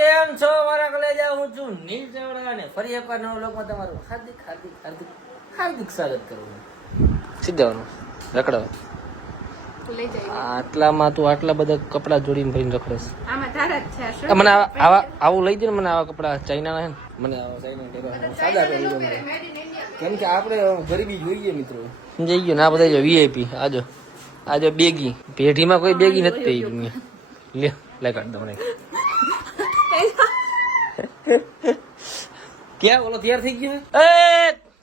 કેમ છો મારા કલેજા? હું છું નીલ ચાવડા અને ફરી એકવાર નવા લોકમાં તમારું હાર્દિક હાર્દિક હાર્દિક હાર્દિક સ્વાગત કરું છું. સીધાવાનું રખડો આટલામાં તું આટલા બધા કપડા જોડીને ભરીને રખડેશ. મને આવું લઈ દે ને, મને આવા કપડા ચાઇના ને, મને આવા ચાઇના સાદા પહેરી દો. કેમ કે આપણે ગરીબી જોઈએ મિત્રો, સમજાઈ ગયો ને? આ બધા વીઆઈપી આજો આજો બેગી પેઢીમાં કોઈ બેગી નથી થઈ ગઈ. લે લે કાઢ દો મને. ક્યાં ઓલો તૈયાર થઈ ગયો? એ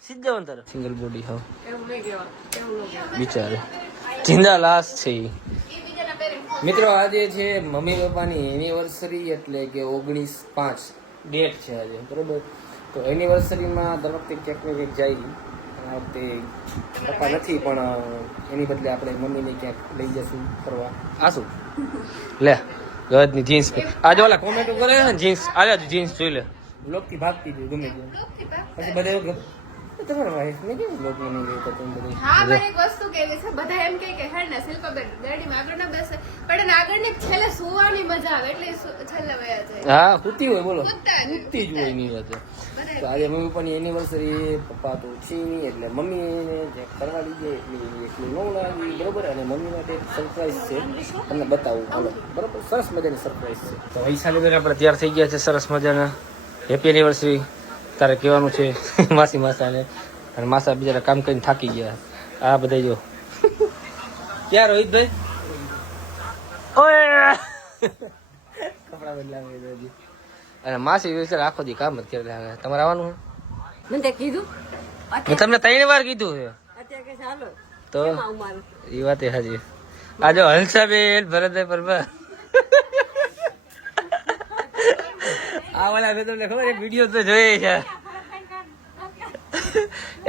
સીધા અંતર સિંગલ બોડી હાવ બિચારે જિંદા લાશ છે મિત્રો. આજે છે મમ્મી પપ્પાની એનિવર્સરી, એટલે કે 19/5 ડેટ છે આજે, બરોબર? તો એનિવર્સરીમાં દર વખતે ક્યાંક ને ક્યાંક જાય. આ વખતે પપ્પા નથી, પણ એની બદલે આપણે મમ્મીને ક્યાંક લઈ જશું ફરવા. આશું લે ગજની જીન્સ આજે ઓલા કોમેન્ટો કરે ને, જીન્સ આલે જીન્સ જોઈ લે, લોકથી ભાગતી જોઈ ગમે ત્યાં. પછી બધા એવું તમારા વાઈફ ને કેવું લોક મને લેતા તમે બધી. હા, મને એક વસ્તુ કહેવી છે. બધા એમ કહે કે હેડ ને શિલ્પાબેન ગાડીમાં આગળ ના બેસે, પણ આગળની છેલ્લે સુવાની મજા આવે એટલે છેલ્લે વયા જાય. હા, સુતી હોય, બોલો સુતી જ હોય ની વાત. તો આજે મમ્મી પપ્પાની એનિવર્સરી, પપ્પા તો છે નહીં, એટલે મમ્મીને જે કરવા લઈ જાય એટલું ન લાગી, બરોબર? અને મમ્મી માટે એક સરપ્રાઈઝ છે, તમને બતાવું હાલો, બરોબર? સરસ મજાની સરપ્રાઈઝ છે. તો વૈશાલી બેન આપણે તૈયાર થઈ ગયા છે સરસ મજાના. હેપી એનિવર્સરી તારે કહેવાનું છે માસી માસાને, અને માસા બિચારા કામ કરીને થાકી ગયા. આ બધા જો ક્યાં રોહિતભાઈ ઓય કપડા બદલાવે હજી. અને માસી બિચારા આખો દી કામ જ કરે. તમારે આવવાનું મને તે કીધું, મેં તમને 3 વાર કીધું છે. અત્યારે કે ચાલો તો એ વાત એ હાજી. આ જો હંસાબેન ભરતભાઈ પરમાર આ વાળા મેં તમને ખબર એક વિડીયો તો જોઈએ છે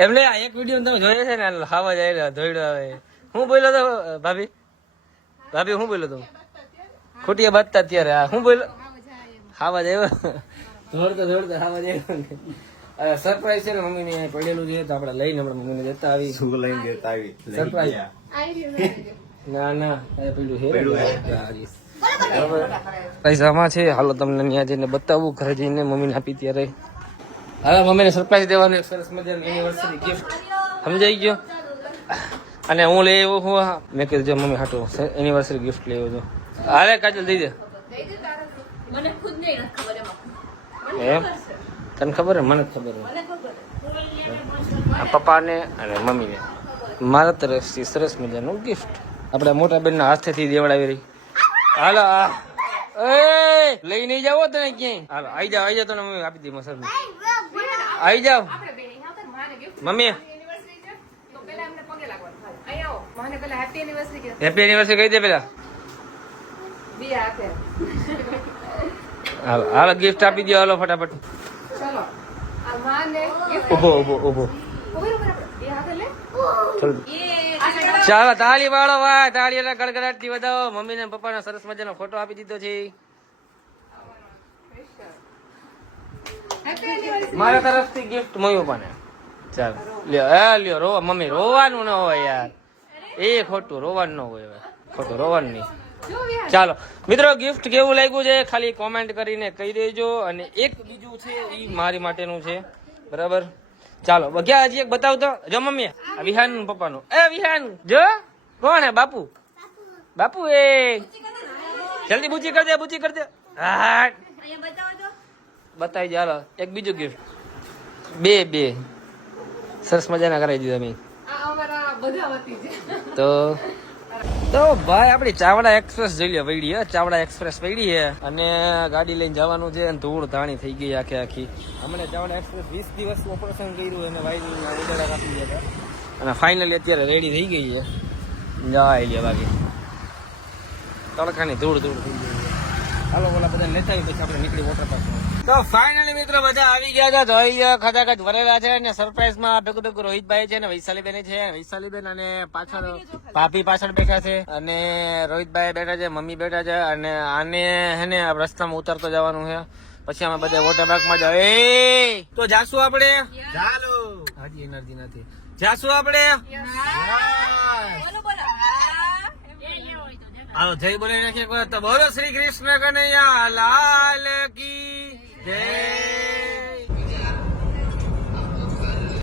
એમને. આ એક વિડીયો તમે જોઈએ છે ને, ખાવા જાય ધોઈડો આવે. હું બોલ્યો તો ભાભી? ભાભી હું બોલ્યો તો? ખોટિયા બાંધતા અત્યારે આ હું બોલ્યો? ખાવા જાય ધોડતો ધોડતો ખાવા જાય. સરપ્રાઈઝ છે ને મમ્મીને પડેલું છે, તો આપણે લઈને આપણે મમ્મીને જતા આવી. શું લઈને જતા આવી? સરપ્રાઈઝ ના ના પેલું છે પૈસામાં છે. હાલો તમને ત્યાં જઈને બતાવું, ઘરે જઈને મમ્મીને આપી ત્યારે. હવે મમ્મીને સરપ્રાઈઝ દેવાનું સરસ મજાની એનિવર્સરી ગિફ્ટ, સમજાઈ ગયો? અને હું લઈ આવ્યો હું, મેં કીધું જો મમ્મી હાટો એનિવર્સરી ગિફ્ટ લઈ આવ્યો છું. હાલે કાજલ દઈ દે. મને ખુદ નહીં ખબર એમ તને ખબર હે? મને ખબર હે. પપ્પાને અને મમ્મીને મારા તરફથી સરસ મજાનું ગિફ્ટ આપણા મોટા બેનના હાથેથી દેવડાવી રહી. હાલો એ લઈ નહીં જાવ તને ક્યાંય. હાલો આવી જાવ તને મમ્મી આપી દી મસર. આવી જાવ મમ્મી. હેપી એનિવર્સરી કહી દે પેલા. હાલો હાલો ગિફ્ટ આપી દો. હાલો ફટાફટ. ઉભો ઉભો ઉભો ચાલો તાળી વાળો ભાઈ, તાળી ગડગડાટ થી વધાવો. મમ્મી ને પપ્પા ને સરસ મજાનો ફોટો આપી દીધો છે મારા તરફથી ગિફ્ટ મમ્મી પપ્પા ને. ચાલો લ્યો લ્યો. રોવા મમ્મી, રોવાનું ન હોય યાર, એ ખોટું રોવાનું ન હોય, ખોટું રોવાનું નહીં. ચાલો મિત્રો, ગિફ્ટ કેવું લાગ્યું છે ખાલી કોમેન્ટ કરીને કહી દેજો. અને એક બીજું છે એ મારી માટેનું છે, બરાબર? ચાલો ક્યાં હજી એક બતાવ તો. જો મમ્મી વિહાન પપ્પાનું. એ વિહાન જો કોણ હે? બાપુ. બાપુ એ જલ્દી બુચી કર દે, બુચી કર દે. હા બતાવી દે. હાલો એક બીજું ગિફ્ટ. બે સરસ મજાના કરાવી દીધા મેં તો ભાઈ આપડી ચાવડા એક્સપ્રેસ જોઈ લે વૈડી. ચાવડા એક્સપ્રેસ વૈડી છે અને ગાડી લઈને જવાનું છે. અને ધૂળ ધાણી થઈ ગઈ આખી. હમણાં ચાવડા એક્સપ્રેસ 20 દિવસનું ઓપરેશન કર્યું અને વાયરિંગ ઉડાડા રાખી ગયા હતા, અને ફાઇનલી અત્યારે રેડી થઈ ગઈ છે. જાય છે બાકી તડકાની ધૂળ થઈ ગઈ છે. હાલો બોલા બધા લેતા આવી, પછી આપણે નીકળી વોટર પાર્ક. તો ફાઇનલી મિત્રો બધા આવી ગયા છે, જોઈ ખચાખચ ભરેલા છે. અને સરપ્રાઈઝ માં ભેગું રોહિતભાઈ છે ને વૈશાલીબેન છે. વૈશાલીબેન અને પાછળ ભાભી પાછળ બેઠા છે, અને રોહિતભાઈ બેઠા છે, મમ્મી બેઠા છે. અને આને હે ને રસ્તામાં ઉતરતો જવાનું છે, પછી અમે બધા વોટર પાર્ક માં જાવ. તો જાશું આપણે? ચાલો હજી એનર્જી નથી. જાશું આપણે? હાલો જય બોલે નાખીએ. તો બોલો શ્રી કૃષ્ણ કનૈયા લાલ કી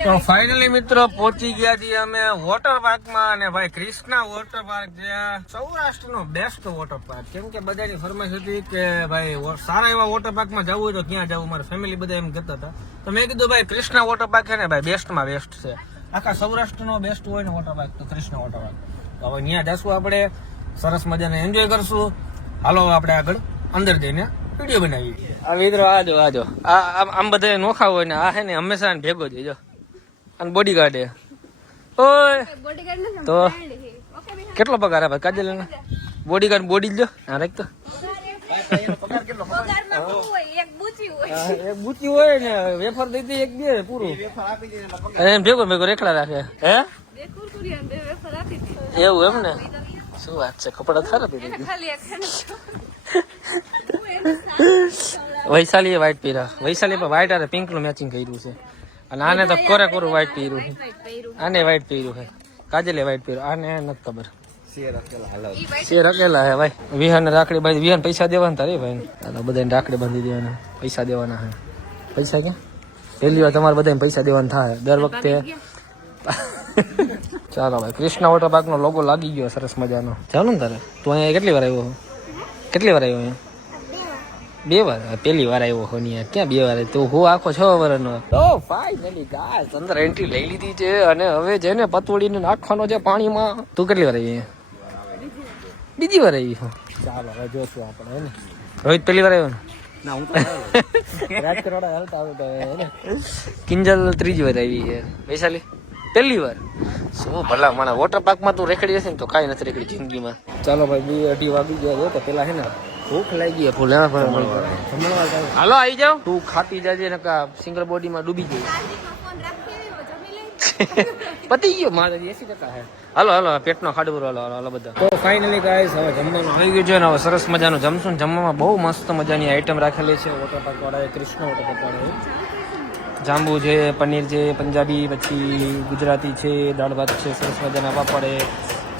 તો ફાઇનલી મિત્રો પહોંચી ગયા છીએ અમે વોટર પાર્ક માં. અને ભાઈ કૃષ્ણા વોટર પાર્ક જે સૌરાષ્ટ્ર નો બેસ્ટ વોટર પાર્ક. કેમ કે બધાની ફરમાઈશ હતી કે ભાઈ સારા એવા વોટર પાર્ક માં જવું હોય તો ક્યાં જવું, મારા ફેમિલી બધા એમ કહેતા હતા. તો મેં કીધું ભાઈ કૃષ્ણા વોટર પાર્ક છે ને ભાઈ બેસ્ટ માં બેસ્ટ છે. આખા સૌરાષ્ટ્ર નો બેસ્ટ હોય ને વોટર પાર્ક તો કૃષ્ણા વોટર પાર્ક. તો હવે ત્યાં જશું આપણે, સરસ મજાને એન્જોય કરશું. હાલો આપણે આગળ અંદર જઈને વિડીયો બનાવીએ. આ મિત્રો આજો આમ બધા નોખા હોય ને આ છે ને હંમેશા ભેગો જ જો. અને બોડીગાર્ડ એ ઓય તો કેટલો પગાર આપે કાજલ ને? બોડીગાર્ડ બોડી જ જો હા રાખ તો. એક બુચી હોય ને વેફર દઈ દે એક બે પૂરું ભેગો ભેગો રેખડા રાખે. હે એવું એમ ને? શું વાત છે, કપડા ખરાબ વૈશાલી વ્હાઈટ પહેરા. વૈશાલી પર વ્હાઈટ અને પિંક નું મેચિંગ કર્યું છે. અને આને તો કોરે કોરું વ્હાઈટ પહેર્યું છે. આને વ્હાઈટ પહેર્યું છે, કાજલે વ્હાઈટ પહેર્યું. આને નથી ખબર. શેર અકેલા હે ભાઈ. વિહાન રાખડી બાંધી, વિહાન પૈસા દેવાના તારે ભાઈ. બધાને રાખડી બાંધી દેવાના, પૈસા દેવાના હે. પૈસા ક્યાં? પહેલી વાર તમારે બધાને પૈસા દેવાના થાય દર વખતે. ચાલો ભાઈ, કૃષ્ણા વોટર પાર્ક નો લોગો લાગી ગયો સરસ મજાનો. ચાલો ને તારે. તું અહીંયા કેટલી વાર આવ્યો? કેટલી વાર આવ્યો અહીંયા? 2 વાર. પહેલી વાર આવ્યો હો ને ક્યાં 2 વાર? તું હું આખો 6 વર્ષનો. તો ફાઇનલી ગાઈસ અંદર એન્ટ્રી લઈ લીધી છે અને હવે જેને પતોડીને નાખવાનો છે પાણીમાં. તું કેટલી વાર આવી? બીજી વાર આવી. ચાલો હવે જોશું આપણે હે ને. રોહિત પહેલી વાર આવ્યો ને? ના હું તો રાજકોટ હાલતા આવે. કિંજલ ત્રીજી વાર આવી છે. વૈશાલી પહેલી વાર. શું ભલા માણા વોટર પાર્કમાં તું રેખડી હશે ને તો કાંઈ નથી રેખડી જિંદગીમાં. ચાલો ભાઈ 2-2:30 વાગી ગયા તો પેલા હે ને ભૂખ લાગી ફૂલ. હાલો આવી જાવ. તું ખાતી જાજે ને સિંગલ બોડીમાં ડૂબી ગઈ. પતી ગયો મારે 80% હે. હાલો હાલો પેટનો ખાડું હાલો હાલો બધા. તો ફાઇનલી ગાઈસ હવે જમવાનું આવી ગયું છે ને હવે સરસ મજાનું જમશું. જમવામાં બહુ મસ્ત મજાની આઈટમ રાખેલી છે વોટર પાર્ક વાળાએ, કૃષ્ણ વોટર પાર્ક વાળાએ. જાંબુ છે, પનીર છે, પંજાબી, પછી ગુજરાતી છે, દાળ ભાત છે, સરસ મજાના પાપડ,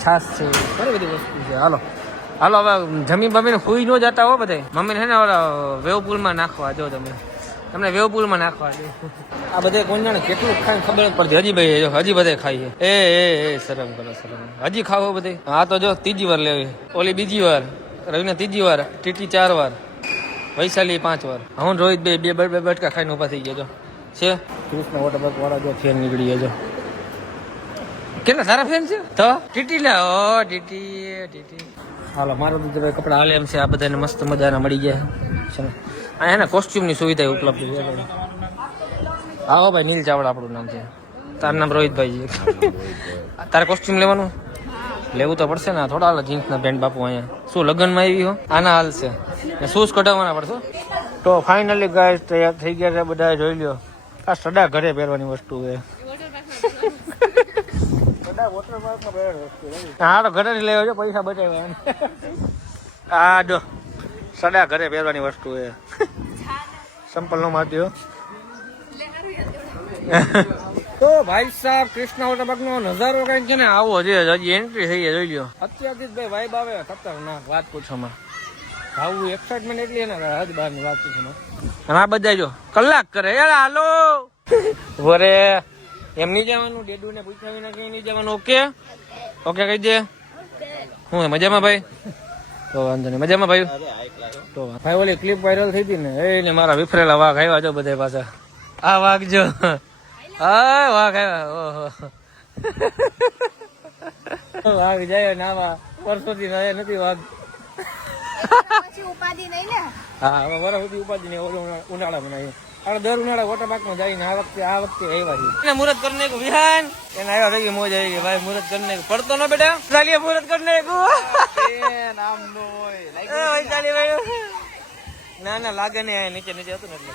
છાશ છે, ઘણી બધી વસ્તુ છે. હાલો હાલો હવે જમી બમીને સુઈ ન જતા હો બધા. મમ્મીને છે ને વેવ પુલમાં નાખવા જો તમને વેવ પુલમાં નાખવા દે. આ બધા કોણ જાણે કેટલું ખાય ખબર જ પડતી. હજી ભાઈ હજી બધા ખાઈએ. એ શરમ કરો શરમ. હજી ખાવો બધે. હા તો જો 3જી વાર લેવી, ઓલી બીજી વાર, રવિને 3જી વાર, ટીટી 4 વાર, વૈશાલી 5 વાર. હું રોહિત બે બટકા ખાઈને ઉભા થઈ ગયા જો છે. કૃષ્ણ વોટર પાર્ક વાળા જો ફેન નીકળી જો. કેટલા સારા ફેન છે તો ટીટી લે. ઓ ટીટી. હાલો મારો તો કપડા હાલે એમ છે. આ બધાને મસ્ત મજાના મળી ગયા છે. આ હે ને કોસ્ટ્યુમની સુવિધા ઉપલબ્ધ છે. આવો ભાઈ, નીલ ચાવડા આપણું નામ છે. તારું નામ રોહિતભાઈ છે. તારે કોસ્ટ્યુમ લેવાનું? લેવું તો પડશે ને. થોડા હાલ જીન્સના પેન્ટ બાપુ અહીંયા. શું લગ્નમાં આવી હો? આના હાલ છે. શૂઝ કઢાવવાના પડશે. તો ફાઇનલી ગાઈસ તૈયાર થઈ ગયા છે બધા. જોઈ લ્યો આ સડા ઘરે પહેરવાની વસ્તુ છે. હા તો ઘરે લેવો છે, પૈસા બચાવ્યા. હા જો સડા ઘરે પહેરવાની વસ્તુ છે. સંપલ નો મારતી. તો ભાઈ સાહેબ કૃષ્ણા વોટર પાર્ક નો નજારો કઈક છે ને આવો છે. હજી એન્ટ્રી થઈ જોઈ લ્યો. અત્યારથી ભાઈ વાઇબ આવે ખતરનાક. વાત પૂછોમાં આવું એક્સાઇટમેન્ટ એટલી ને હજ બહાર ની વાત પૂછોમાં. અને આ બધા જો કલાક કરે યાર. હાલો વરે એમ નહીં જવાનું. ડેડુ ને પૂછાવીને કઈ નહીં જવાનું. ઓકે ઓકે કહી દે. હું મજામાં ભાઈ? તો વાંધો નહીં. મજામાં ભાઈ? તો ભાઈ ઓલી ક્લિપ વાયરલ થઈ હતી ને એને મારા વિફરેલા વાઘ આવ્યા જો બધા પાછા. આ વાઘ જો હા વાઘ આવ્યા. ઓહો વાઘ જાય ને આવા વર્ષોથી નથી વાઘ. હા હવે વરસ સુધી ઉપાધિ નહીં. ઉનાળામાં નહીં. દર ઉનાળા વોટર પાર્ક માં જઈને આ વખતે આવ્યા છે. મુહૂર્ત કરીને વિહાન એને આવ્યા થઈ ગઈ. મોજ આવી ગઈ ભાઈ. મુહૂર્ત કરીને પડતો ન બેટા ચાલીએ મુહૂર્ત કરીને ના ના લાગે નહીં. નીચે નીચે હતું ને એટલે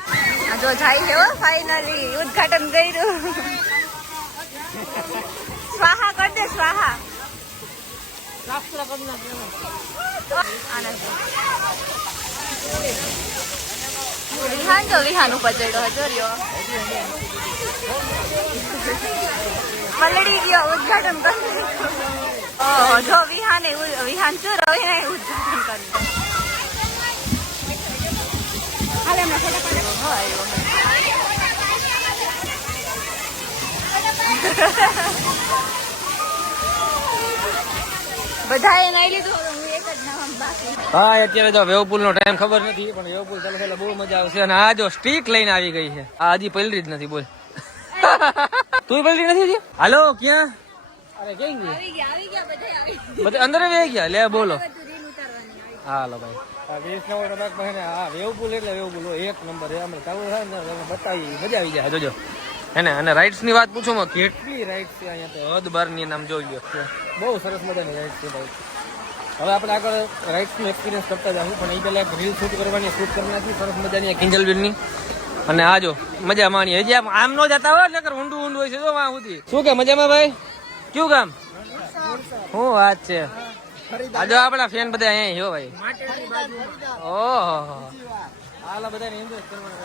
જો જાય છે ફાઇનલી ઉદ્ઘાટન કર્યું. સ્વાહા કર દે સ્વાહા. વિહાન જો વિહાન ઉપર ચડ્યો હતો રહ્યો. પલડી ગયો. ઉદ્ઘાટન કરી. જો વિહાન જો રવિને ઉદ્ઘાટન કર્યું. હાલે એમને ફટાફટ બધાએ નાઈ લીધું, હવે હું એક જ નામ બાકી. હા અત્યારે તો વેવપુલ નો ટાઈમ ખબર નથી, પણ વેવપુલ ચાલે એટલે બહુ મજા આવશે. અને આ જો સ્ટીક લઈને આવી ગઈ છે, આ હજી પલરી જ નથી. બોલ તું પલરી નથી હજી? હાલો ક્યાં? અરે ક્યાં ગઈ? આવી ગયા બધાએ આવી બધા અંદર આવી ગયા. લે બોલો. બધું રીલ ઉતારવાની આવી. હાલો ભાઈ, વેવપુલ એટલે વેવપુલ એક નંબર. ચાલુ થાય ને બતાવી મજા આવી જાય. જોજો એને. અને રાઇડ્સ ની વાત પૂછો માં, કેટલી રાઇડ્સ છે અહીંયા તો હદ બાર ની નામ જોઈ લો. બહુ સરસ મજાની રાઇડ છે ભાઈ. હવે આપણે આગળ રાઇડ્સ નું એક્સપિરિયન્સ કરતા જાઉં, પણ એ પહેલા રીલ શૂટ કરવાની શૂટ કરી નાખી સરસ મજાની કિંજલ બીલ ની. અને આ જો મજા માણી. હજી આમ નો જતા હોય નકર ઊંડું ઊંડું હોય છે. જો વાં સુધી શું કે મજામાં ભાઈ? કયું કામ? શું વાત છે? આ જો આપણા ફેન બધા અહીંયા જો ભાઈ. ઓહો હાલો બધાને એન્જોય કરવાનું.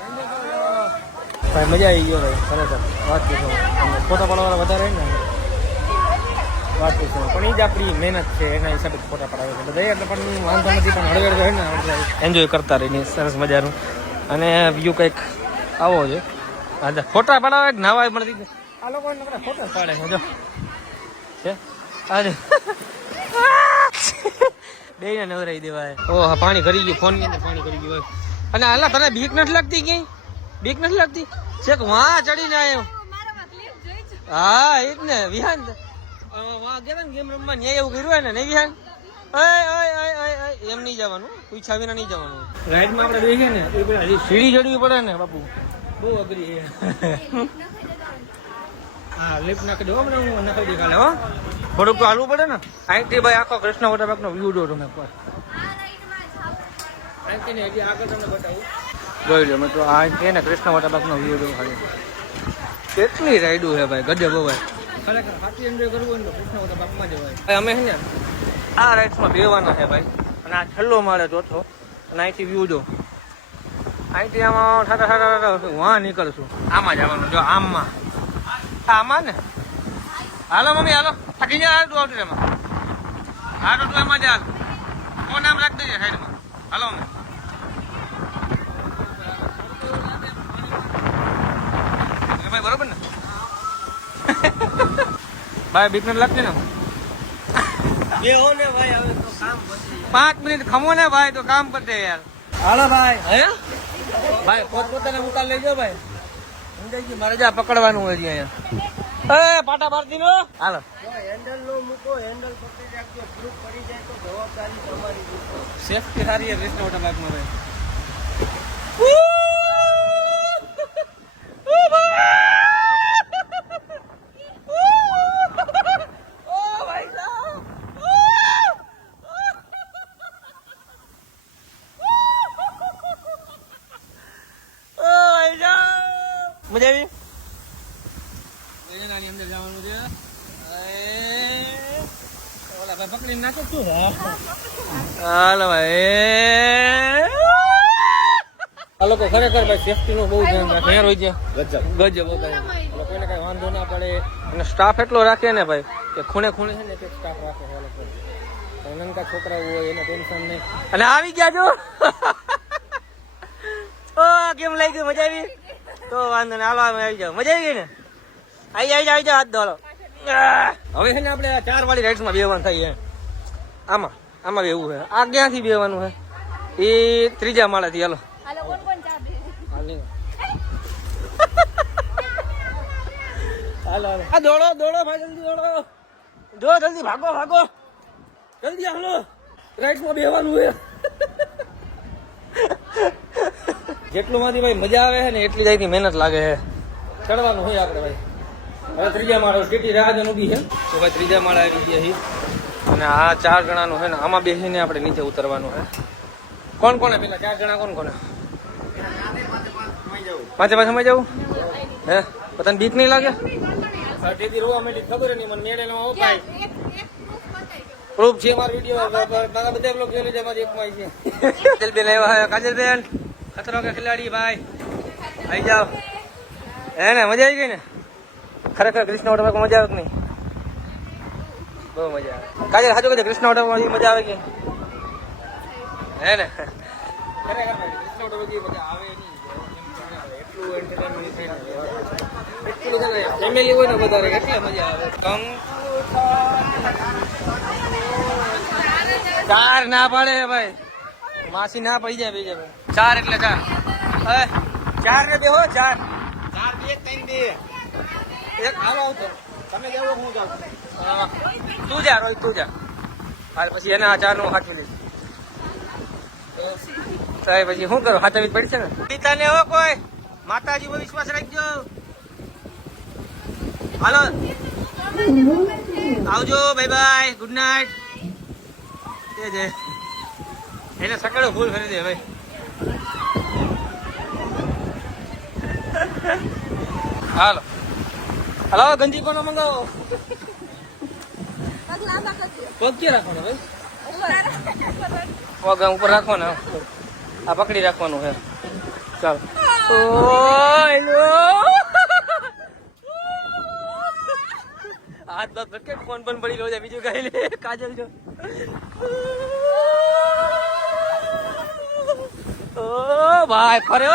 ભાઈ મજા આવી ગયો ભાઈ ખરેખર. વાત પૂછો, ફોટા પાડવાવાળા વધારે ને વાત પૂછો, પણ એ જ આપણી મહેનત છે, એના હિસાબે ફોટા પડાવે છે બધા. એટલે પણ વાંધો નથી, પણ હળવે હળવે ને એન્જોય કરતા રહીને સરસ મજાનું. અને વ્યૂ કંઈક આવો છે. હા ફોટા પડાવે નાવા મળતી આ લોકો ફોટા પાડે છે. જો છે આજે બે ને નવરાઈ દેવાય. ઓહ પાણી ભરી ગયું, ફોન ની અંદર પાણી ભરી ગયું. અને હાલા તને બીક નથી લાગતી? ક્યાંય બીક નથી લાગતી? છેક વાં ચડીને આવ્યો. હા એ જ ને વિહાન વાં ગયા ને ગેમ રમવા, ન્યાય એવું કર્યું હોય ને નહીં વિહાન? એમ નહીં જવાનું, પૂછા વિના નહીં જવાનું. રાઈડમાં આપણે બેસીએ ને હજી સીડી ચડવી પડે ને બાપુ, બહુ અઘરી છે. હા લિફ્ટ નાખી દો, હું નાખી દઈ કાલે. હો થોડુંક તો હાલવું પડે ને. અહીંથી ભાઈ આખો કૃષ્ણ વોટર પાર્ક નો વ્યૂ દો તમે પર. અહીંથી હજી આગળ તમને બતાવું. જોઈ લો મિત્રો, આ છે ને કૃષ્ણ વોટર પાર્ક નો વ્યૂ દો. ખાલી કેટલી રાઈડો છે ભાઈ, ગજબ ભાઈ. ખરેખર સાચી એન્જોય કરવું હોય ને કૃષ્ણ વોટર પાર્કમાં જવાય. અમે છે ને આ રાઇડ્સમાં બેવાના છે ભાઈ. અને આ છેલ્લો માળે ચોથો. અને અહીંથી વ્યૂ દો. અહીંથી આમાં ઠાટા ઠાટા વાં નીકળશું. આમાં જવાનું. જો આમાં આમાં ને. હાલો મમ્મી હાલો. થાકી જાય તું આવતી એમાં. હા તો તું એમાં ચાલ. કો નામ રાખી દેજે સાઈડમાં. હાલો મમ્મી. ભાઈ બરોબર ને? ભાઈ બીક નથી લાગતી ને? બે હો ને ભાઈ, હવે તો કામ પતે. 5 મિનિટ ખમો ને ભાઈ તો કામ પતે યાર. હાલો ભાઈ. હે ભાઈ પોતપોતાને ઉતાર લેજો ભાઈ. સમજાઈ ગયું? મારે જા પકડવાનું હોય છે અહીંયા. એ પાટા મારતી નો. હાલો હેન્ડલ નો મૂકો, હેન્ડલ પકડી રાખજો. ગ્રુપ પડી જાય તો જવાબદારી તમારી. સેફટી સારી છે કૃષ્ણ વોટર પાર્કમાં ભાઈ. મજા આવી? એનાની અંદર જવાનું છે. ઓલા ભાઈ પકડીને નાખો શું? હાલો ભાઈ. આ લોકો ખરેખર ભાઈ સેફટી નું બહુ ધ્યાન રાખે. યાર હોય છે ગજબ ભાઈ. કોઈને કઈ વાંધો ના પડે. અને સ્ટાફ એટલો રાખે ને ભાઈ કે ખૂણે ખૂણે છે ને એક સ્ટાફ રાખે છે. નાનકા છોકરા હોય એને ટેન્શન નહીં. અને આવી ગયા જો. ઓ કેમ લઈ ગયું? મજા આવી? તો વાંધો ને હાલો આવી જાવ. મજા આવી ગઈ ને? આવી જાવ હાથ દો. હાલો હવે છે ને આપણે 4 વાળી રાઇડ્સમાં બેવાનું થાય. આમાં આમાં બેવું છે. આ ક્યાંથી બેવાનું છે? એ 3જા માળેથી. હાલો હાલો આ દોડો દોડો ભાઈ, જલ્દી દોડો. જો જલ્દી ભાગો ભાગો જલ્દી. હાલો રાઇડ્સમાં બેવાનું છે. જેટલું માંથી ભાઈ મજા આવે છે ને એટલી જાયથી મહેનત લાગે છે. ચડવાનું હોય આપણે ભાઈ. હવે 3જા માળો ટીટી રાહ જ ઊભી છે તો ભાઈ 3જા માળા આવી ગયા છે. અને આ 4 જણાનું છે ને આમાં બેસીને આપણે નીચે ઉતરવાનું છે. કોણ કોને પેલા 4 જણા કોણ કોને? પાંચે સમય જવું હે? પોતાને બીક નહીં લાગે? ટીટી રોવા માંડી ખબર નહીં મને. મેળે નો ભાઈ પ્રૂફ છે મારો વિડીયો. મારા બધા બ્લોગ જોઈ લીધા. મારી એકમાં છે. કાજલબેન આવ્યા. કાજલબેન ખતરો કે ખિલાડી ભાઈ આવી જાઓ. હે ને મજા આવી ગઈ ને? ખરેખર કૃષ્ણ વોટર પાર્કમાં મજા આવે કે નહીં? બહુ મજા આવે. કાજલ સાચું કહે કૃષ્ણ વોટર પાર્કમાં મજા આવે કે? હે ને ખરેખર કૃષ્ણ વોટર પાર્ક મજા આવે નહીં. એટલું એન્ટરટેનમેન્ટ થાય ને, એટલું પેલું છે ને ફેમિલી હોય ને વધારે એટલે મજા આવે. ચાર ના પાડે ભાઈ, માસી ના પડી જાય બીજા ભાઈ. ચાર એટલે ચાર. હવે ચાર ને બે હો, ચાર 2 3 2 એક હાલો આવતો. તમે જાઓ હું જાઉં. તું જા રોહિત, તું જા. હાલ પછી એના ચાર નું હાથવી લઈશ. પછી શું કરો, હાથવી પડશે ને. પિતા ને હો કોઈ માતાજી પર વિશ્વાસ રાખજો. હાલો આવજો, બાય બાય, ગુડ નાઇટ. એ જે એને સકડો ફૂલ ફરી દે ભાઈ. હાલો હાલો, ગંજી કોનો મંગાવો? પગ ક્યાં રાખવાનો ભાઈ? પગ ઉપર રાખવાનો, આ પકડી રાખવાનું છે. ચાલો. હાથ બાપ કે ફોન પણ પડી લો છે, બીજું કઈ નહીં. કાજલ જો ઓ ભાઈ ફરે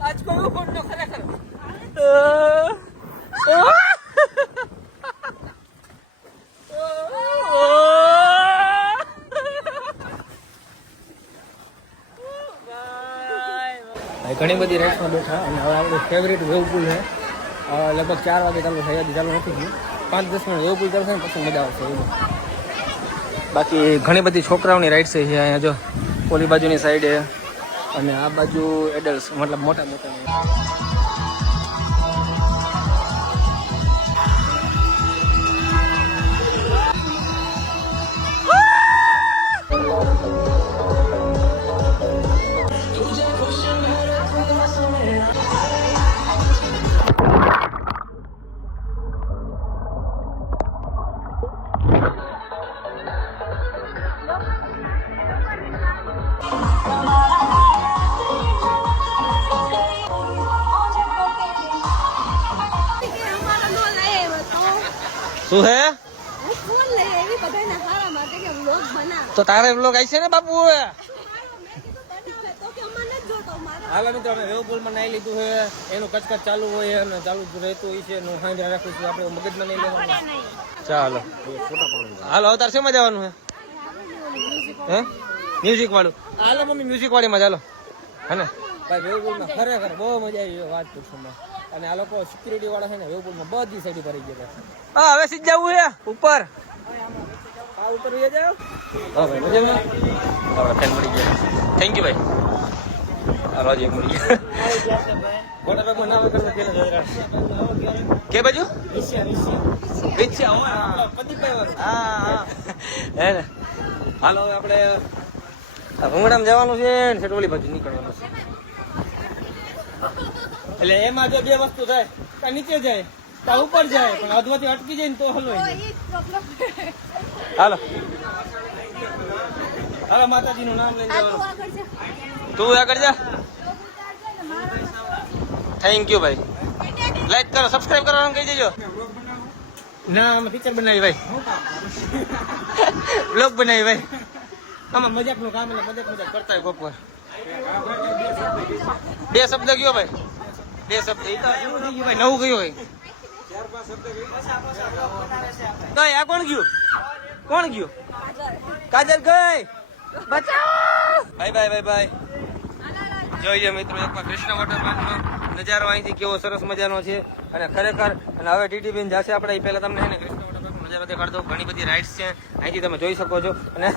આજ કોઈ ફોન નો ખરેખર. ઘણી બધી રાઇડ્સમાં બેઠા અને હવે આપણું ફેવરેટ વેવ પુલ છે. લગભગ 4 વાગે ચાલુ થાય, ચાલુ નથી ગયું. 5-10 મિનિટ વેવ પુલ ચાલશે ને પછી મજા આવશે એવું. બાકી ઘણી બધી છોકરાઓની રાઇડ્સ છે અહીંયા જો, ઓલી બાજુની સાઈડે અને આ બાજુ એડલ્ટ મતલબ મોટા મોટા. શું હે? તો તારે વ્લોગ આવી છે ને બાપુ. હાલો મિત્રો, અમે વેવ પુલમાં નાઈ લીધું છે. એનું કચકચ ચાલુ હોય અને ચાલુ રહેતું હોય છે. નું હાંજ રાખું છું, આપણે મગજમાં નહીં લેવાનું. ચાલો હાલો, હવે તારે શેમાં જવાનું છે? હે મ્યુઝિક વાળું? હાલો મમ્મી, મ્યુઝિક વાળીમાં ચાલો. હે ને ભાઈ, વેવ પુલમાં ખરેખર બહુ મજા આવી વાત પૂછવામાં. અને આ લોકો સિક્યુરિટી વાળા છે ને વેવ પુલમાં બધી સાઈડ ભરી ગયા. હા હવે સીધ જવું છે ઉપર. આ ઉપર વહી જાવ. હા ભાઈ મજામાં. આપણા ફેન મળી ગયા. થેન્ક યુ ભાઈ. હાલો જ એક મળી ગયા. મોટા ભાઈ નામ કરવું કે કે બાજુ વિચ્યા હોય પ્રદીપભાઈ. હા હે ને. હાલો હવે આપણે ભૂંગડામાં જવાનું છે ને સેટોલી બાજુ નીકળવાનું છે. એટલે એમાં જો 2 વસ્તુ થાય, કા નીચે જાય કા ઉપર જાય, પણ અધવાથી અટકી જાય ને તો હલવાય. હાલો હાલો, માતાજી નું નામ લઈને જવાનું. તું આગળ જા. થેન્ક યુ ભાઈ. લાઈક કરો, સબસ્ક્રાઇબ કરવાનું કહી દેજો. ના અમે પિક્ચર બનાવી ભાઈ, બ્લોગ બનાવી ભાઈ. આમાં મજાક નું કામ, એટલે મજાક કરતા હોય બપોર. 2 શબ્દ કયો ભાઈ? 2 શબ્દ એ તો ભાઈ નવું કયું હોય? 4-5 શબ્દ ગઈ. આ કોણ ગયું? કોણ ગયું? કાજલ ગઈ. બચાવો. Bye bye bye bye. જોઈએ મિત્રો એકવાર કૃષ્ણ વોટર પાર્કનો નજારો અહીંથી કેવો સરસ મજાનો છે. અને ખરેખર અને હવે ટીટીબીન જશે આપણે એ પહેલા તમને એને કૃષ્ણ વોટર પાર્કનો નજારો દેખાડ દો. ઘણી બધી રાઇડ્સ છે અહીંથી તમે જોઈ શકો છો. અને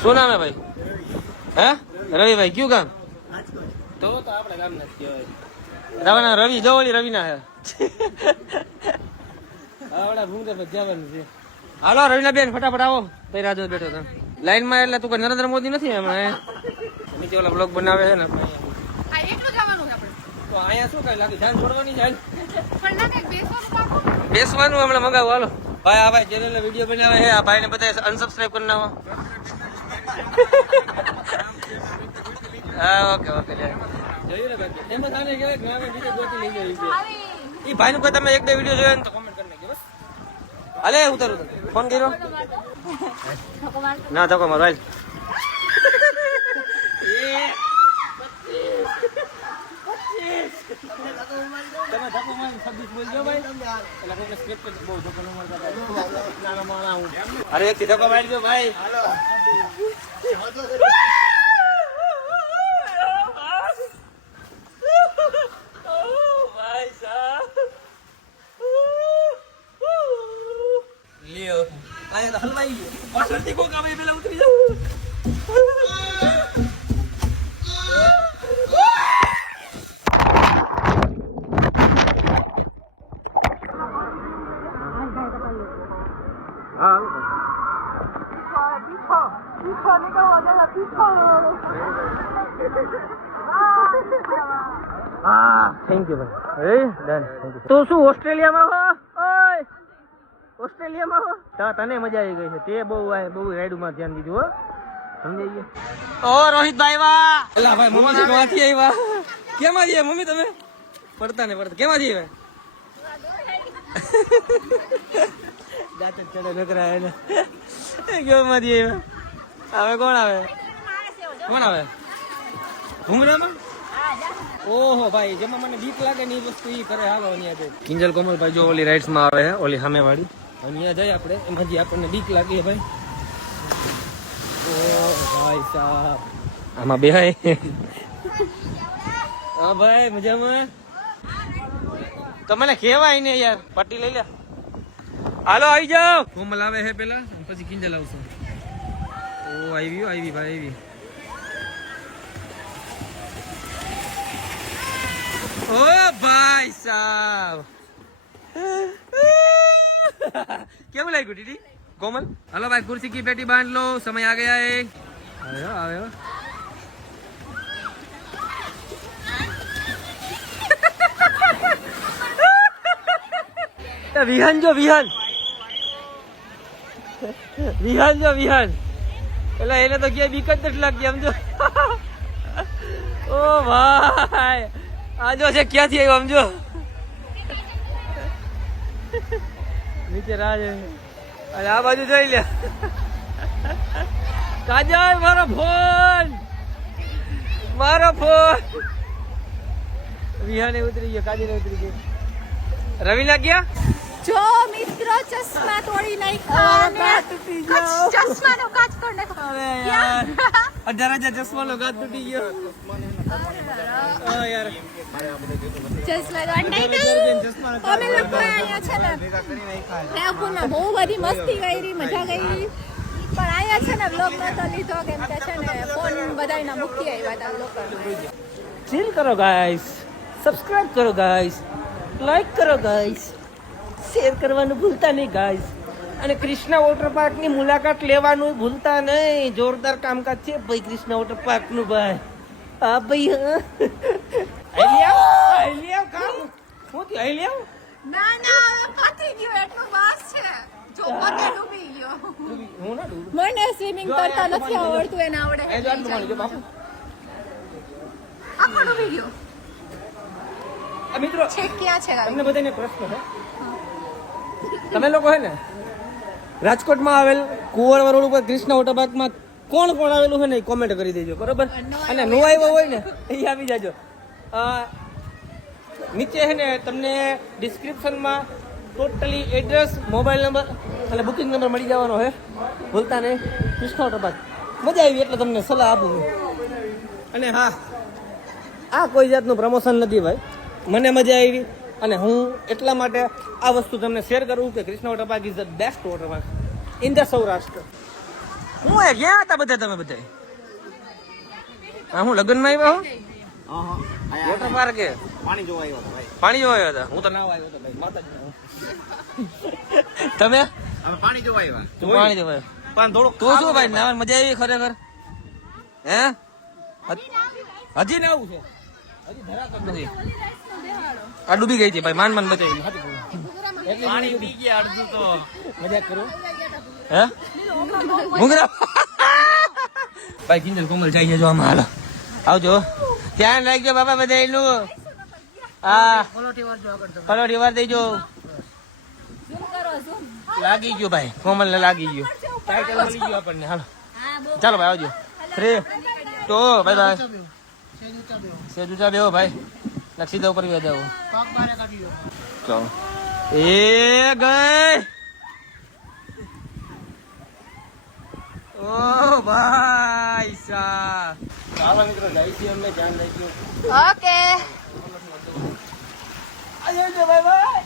શું નામ હે ભાઈ? હે રવિભાઈ, કયું ગામ? તો આપણે ગામ નથી કહેવાય. રવાના રવિ જવળી રવિના હે. આવડા ભૂંગર જવાનું છે. હાલો રવિના બેન ફટાફટ આવો. તઈ રાજો બેઠો તમે લાઈનમાં. એટલે તું કોઈ નરેન્દ્ર મોદી નથી હમણાં નીચે ઓલા બ્લોગ બનાવે છે ને. તો અહીંયા શું કઈ લાગે જાન છોડવાની જાય બેસવાનું હમણાં મગાવો. હાલો ભાઈ, આ ભાઈ ચેનલ વિડીયો બનાવે છે. આ ભાઈ ને બધા અનસબસ્ક્રાઇબ કરી નાખો. હા ઓકે ઓકે જોયું ને ભાઈ. એમ જ આને કહેવાય કે અમે વિડીયો ગોતી લઈ જઈએ છીએ. એ ભાઈ નું કોઈ તમે 1-2 વિડીયો જોયો ને તો કોમેન્ટ કરી નાખજો બસ. હાલે ઉતારું ફોન કર્યો. ના ધક્કો મારો હાલ. તમે ધક્કો મારી 26 બોલજો ભાઈ. એટલે કોઈને સ્ક્રિપ્ટ બહુ ધક્કો ન મારતા ભાઈ. નાના માણા હું. અરે એક ધક્કો મારી દો ભાઈ. લ્યો આય તો હલવાઈ ગયો. પાછળથી કોક આવે પેલા ઉતરી જાવ. થેન્ક યુ ભાઈ. ડન. તો શું ઓસ્ટ્રેલિયામાં હો? ઓય ઓસ્ટ્રેલિયામાં હો? તને મજા આવી ગઈ છે. તે બહુ રાઈડમાં ધ્યાન દીધું હો. સમજાઈ ગયું? ઓ રોહિતભાઈ વાહ. એલા ભાઈ મમ્મી ક્યાંથી આવ્યા? કેમ આવી મમ્મી તમે? પડતા ને પડતા કેમ આવી આવ્યા? દાંત ચડે નકરા એને. કેમ આવી આવ્યા? હવે કોણ આવે? કોણ આવે? ઘુમરામાં? ઓહો ભાઈ જેમાં મને બીક લાગે ને એ વસ્તુ ઈ કરે. હાલો અહીંયા કિંજલ કોમલભાઈ જો ઓલી રાઇડ્સ માં આવે છે ઓલી સામે વાળી. અહીંયા જઈએ આપણે એમાં જે આપણને બીક લાગે ભાઈ. ઓ ભાઈ સાહેબ આમાં બેહાય. હા ભાઈ મજામાં? તો મને કહેવાય ને યાર. પટ્ટી લઈ લે. હાલો આવી જાઓ. કોમલ આવે છે પેલા પછી કિંજલ આવશે. ઓ આવી ભાઈ આવી. ओ भाई साहब क्या बोला दीदी कोमल? हेलो भाई कुर्सी की पेटी बांध लो समय आ गया है. आवे विहान जो विहान એટલે એને તો ક્યાંય બીક જ નથી લાગતી સમજો. ઓ ભાઈ આજો છે ક્યાંથી આવ્યો સમજો. નીચે રાજ અને આ બાજુ જોઈ લે. કાજલ મારો ફોન. વિહાને ઉતરી ગયો. કાજલ ઉતરી ગઈ. રવિના ગયા? જો મિત્રો ચશ્મા તોડી નાખ્યા. ચશ્માનો કાચ તોડ નાખ્યો. અરે યાર 18,000 ચશ્માનો કાચ તૂટી ગયો. યાર ચશ્મા તો અંડાઈ ગયું. અમે લોકો આયા છે ને મેં બહુ બધી મસ્તી કરી મજા કરી પણ આયા છે ને વ્લોગ નતો લીધો કેમ કે છે ને ફોન બધાયના મૂકી આવ્યા હતા લોકો. ચીલ કરો ગાઈસ. સબસ્ક્રાઇબ કરો ગાઈસ. લાઈક કરો ગાઈસ. શેર કરવાનું ભૂલતા નહીં ગાઈસ. અને કૃષ્ણા વોટર પાર્ક ની મુલાકાત લેવાનું ભૂલતા નહીં. જોરદાર કામકાજ છે ભાઈ કૃષ્ણા વોટર પાર્ક નું ભાઈ. હા ભાઈ ના પતી ગયું એટલું બસ છે. જો પોતે ડૂબી ગયો. મને સ્વિમિંગ કરતા નથી આવડતું એને આવડે. આખો ડૂબી ગયો. મિત્રો છે ક્યાં છે તમને બધાને પ્રશ્ન છે. તમે લોકો હે ને રાજકોટમાં આવેલ કુંવરવા રોડ ઉપર કૃષ્ણા વોટર પાર્કમાં કોણ આવેલું છે ને એ કોમેન્ટ કરી દેજો બરોબર. અને નો આવ્યો હોય ને એ આવી જાજો. નીચે છે ને તમને ડિસ્ક્રિપ્શનમાં ટોટલી એડ્રેસ મોબાઈલ નંબર અને બુકિંગ નંબર મળી જવાનો છે. ભૂલતા નહીં. કૃષ્ણા વોટર પાર્ક મજા આવી એટલે તમને સલાહ આપું. અને હા આ કોઈ જાતનું પ્રમોશન નથી ભાઈ. મને મજા આવી અને હું એટલા માટે આ વસ્તુ તમને શેર કરું કે Krishna water park is the best water park in the Saurashtra. હું ક્યાં હતા બધા તમે બધા? હું લગ્નમાં આવ્યા હું વોટર પાર્ક પાણી જોવા આવ્યા હતા. પાણી જોવા આવ્યા હતા? હું તો નાવા આવ્યો હતો ભાઈ. માતાજી તમે? અમે પાણી જોવા આવ્યા. પાણી જોવા પણ થોડુંક તું શું ભાઈ નાવા મજા આવી ખરેખર? હે હજી નાવું છે? હજી ધરાક નથી. આ ડૂબી ગઈ હતી ભાઈ. માન બચાવી પાણી પી ગયા અડધું તો મજાક કરું. હે મુંગરા ભાઈ કિંજલ કોમલ જઈએ જો આમાં. હાલો આવજો. ધ્યાન રાખજો બાપા બધા એનું. હા પલોઠી વાર દેજો. લાગી ગયો ભાઈ કોમલ ને લાગી ગયો. ટાઇટલ મળી ગયું આપણને. હાલો ચાલો ભાઈ આવજો. 3 2 બાય બાય. સેજ ઊંચા બેહો ભાઈ. લક્ષી દો ઉપર બેહો. ચાલો એ ગઈ. ઓ ભાઈ સાહેબ ચાલો મિત્રો લઈ છીએ અમને ધ્યાન લઈ ગયું. ઓકે આવજો બાય બાય.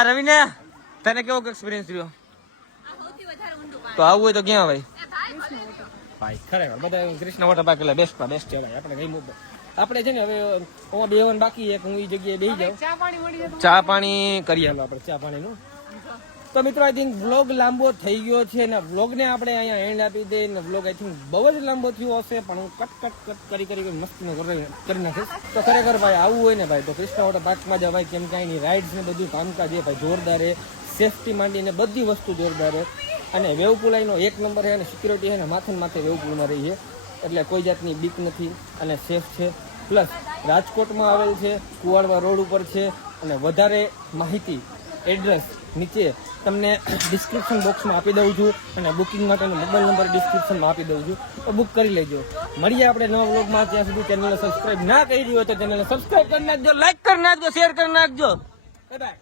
આ રવિને તને કેવો એક્સપિરિયન્સ રહ્યો? તો આવું હોય તો ક્યાં ભાઈ? ભાઈ ખરેખર બધા કૃષ્ણ વોટર પાર્ક એટલે બેસ્ટ છે. આપણે કઈ આપણે છે ને હવે બેહવાનું બાકી છે. હું એ જગ્યાએ બેસી જાઉં. ચા પાણી કરી આલો આપણે ચા પાણીનું. તો મિત્રો આઈ થિંક વ્લોગ લાંબો થઈ ગયો છે ને વ્લોગને આપણે અહીંયા એન્ડ આપી દઈએ ને વ્લોગ આઈ થિંક બહુ જ લાંબો થયો હશે પણ હું કટ કરી મસ્તીનો કરી નાખીશ. તો ખરેખર ભાઈ આવું હોય ને ભાઈ તો કૃષ્ણ વોટર પાર્કમાં જવાય કેમ કે અહીંની રાઇડ્સ ને બધું કામકાજ એ ભાઈ જોરદાર છે. સેફટી માંડીને બધી વસ્તુ જોરદાર છે અને વેવ પુલ અહીંનો 1 નંબર છે અને સિક્યુરિટી છે ને માથે વેવ પુલમાં રહી છે એટલે કોઈ જાતની બીક નથી અને સેફ છે. પ્લસ રાજકોટમાં આવેલ છે, કુવાડવા રોડ ઉપર છે અને વધારે માહિતી એડ્રેસ નીચે તમને ડિસ્ક્રિપ્શન બોક્સમાં આપી દઉં છું અને બુકિંગ માટેનો મોબાઈલ નંબર ડિસ્ક્રિપ્શનમાં આપી દઉં છું તો બુક કરી લેજો. મળીએ આપણે નવા વ્લોગમાં. ત્યાં સુધી ચેનલને સબસ્ક્રાઇબ ના કરી હોય તો ચેનલને સબસ્ક્રાઇબ કરી નાખજો, લાઈક કરી નાખજો, શેર કરી નાખજો. Bye bye.